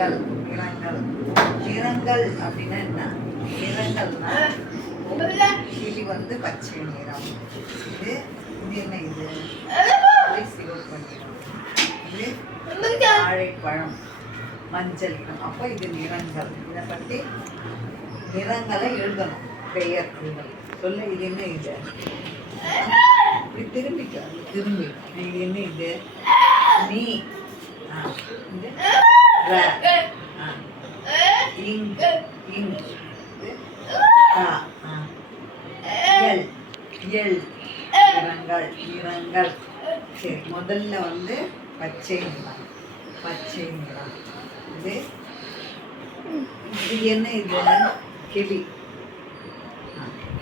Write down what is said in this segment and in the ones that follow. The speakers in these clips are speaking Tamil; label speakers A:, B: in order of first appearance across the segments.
A: நிறங்கள் நிறங்கள். நிறங்கள் அப்படின்னா என்ன? நிறங்கள்னா கிளி வந்து பச்சை நிறம். இது இது என்ன இது? இது சிவப்பு நிறம். இது வாழைப்பழம் மஞ்சள் நிறம் அப்போ இது நிறங்கள். இதை பற்றி நிறங்களை எழுதணும். பெயர் சொல்ல இது என்ன இது? திரும்பிக்க. திரும்பி இது என்ன இது? நீ இங் இங். ஆ, ஆ. எல் எல். நிறங்கள் நிறங்கள் சரி முதல்ல வந்து பச்சை நிறம் பச்சை நிறம் இது இது என்ன இது? கிளி.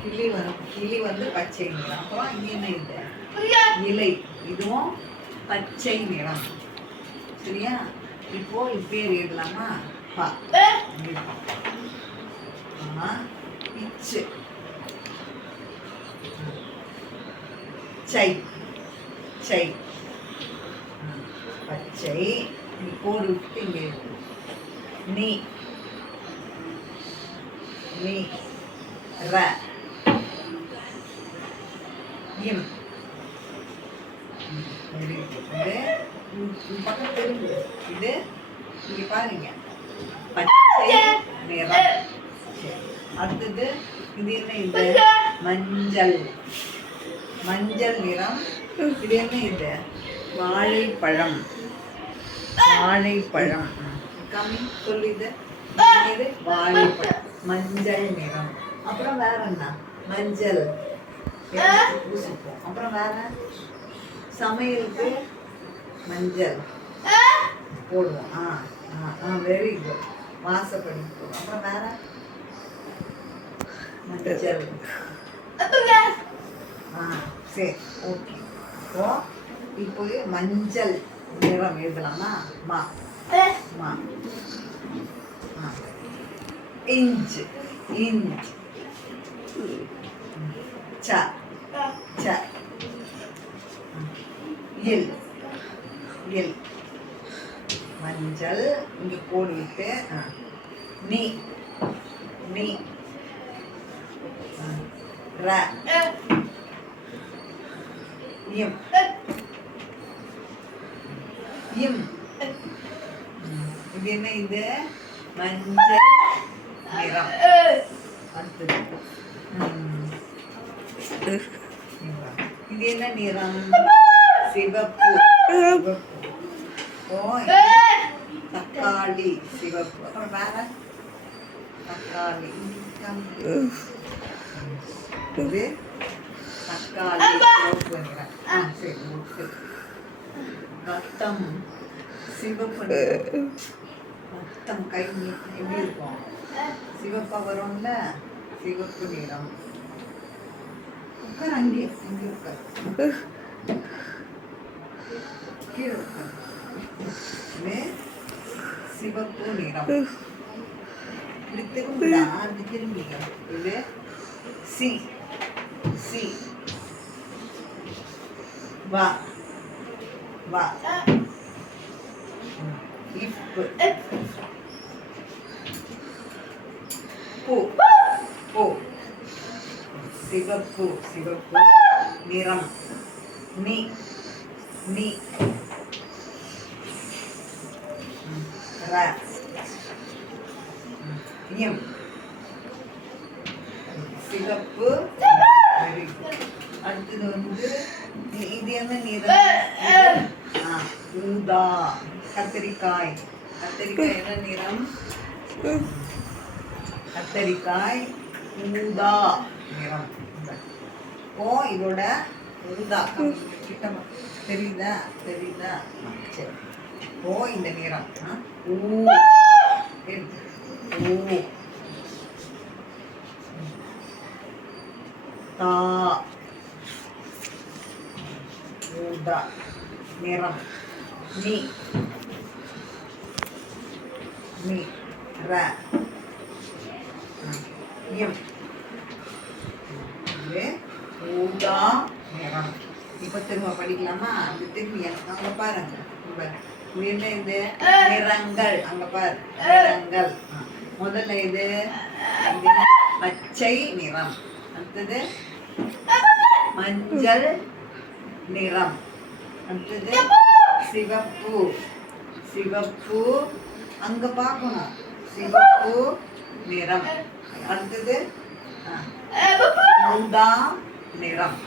A: கிளி வந்து கிளி வந்து பச்சை நிறம் அப்புறம் இது என்ன இது? இலை. இதுவும் பச்சை நிறம் சரியா? இப்போ பேர் எழுதலாமா? பா. ஆ, பிச்சு சை. சை. பச்சை. நீ விட்டு இங்கே நீ. நீ. ர. இம். ம். இது இது பாருங்க பச்சை நிறம் சரி. அடுத்தது இது என்ன இது மஞ்சள் மஞ்சள் நிறம். இது என்ன இது வாழைப்பழம். வாழைப்பழம் கம்மி சொல்லு இது இது வாழைப்பழம். மஞ்சள் நிறம். அப்புறம் வேற என்ன? மஞ்சள். பூசிப்போம் அப்புறம் வேற சமையலுக்கு மஞ்சள். போடுவோம். ஆ ஆ வெரி குட் வாசப்படி. போடுவோம் அப்புறம் வேற? மஞ்சள். ஆ சரி ஓகே இப்போ இப்போ மஞ்சள். நிறம் எழுதலாமா? மா. மா. ஆ. இஞ்ச். இஞ்ச். ச. ச. எல் எல் மஞ்சள் இங்கே கோடு விட்டு ஆ. நீ நீ ர இம். இம். இது என்ன இது? மஞ்சள் நிறம். அடுத்தது. இது என்ன நிறம்? சிவப்பு. சிவப்பு. தக்காளி சிவப்பு. அப்புறம் வேற? தக்காளி. இது தக்காளி சிவப்பு சரி ரத்தம் சிவப்பு ரத்தம் கை எப்படி இருக்கும்? சிவப்பா வரும்ல? சிவப்பு நிறம். உட்கார் அங்கே அங்கே உட்கார். கீழே உட்கார். சிவப்பு நிறம். இப்படி திரும்பிடா அப்படி திரும்பிங்க இது சி. சி. வா. வா. இப்பு. பூ. பூ. சிவப்பு சிவப்பு நிறம். நீ. நீ ம், ர ம், இம் சிவப்பு அடுத்தது வந்து இது என்ன நிறம் ஆ, ஊதா கத்திரிக்காய் கத்திரிக்காய் என்ன நிறம் கத்தரிக்காய் ஊதா நிறம் ஓ இதோட ஊதா கிட்ட தெரியுதா? தெரியுதா? சரி. ஓ இந்த நிறம் ஆ, ஊ எடுத்து. ஊ தா ஊதா நிறம் நீ நீ ர எம் இது ஊதா நிறம் இப்போ திரும்ப படிக்கலாமா அது திரும்பி எனக்கு அங்கே பாருங்க இங்க பாருங்க. என்ன இது நிறங்கள். அங்க பார். நிறங்கள். முதல்ல இது பச்சை நிறம். அடுத்தது மஞ்சள் நிறம். அடுத்தது சிவப்பு. சிவப்பு. அங்க பார்க்கணும். சிவப்பு நிறம். அடுத்தது ஊதா நிறம்.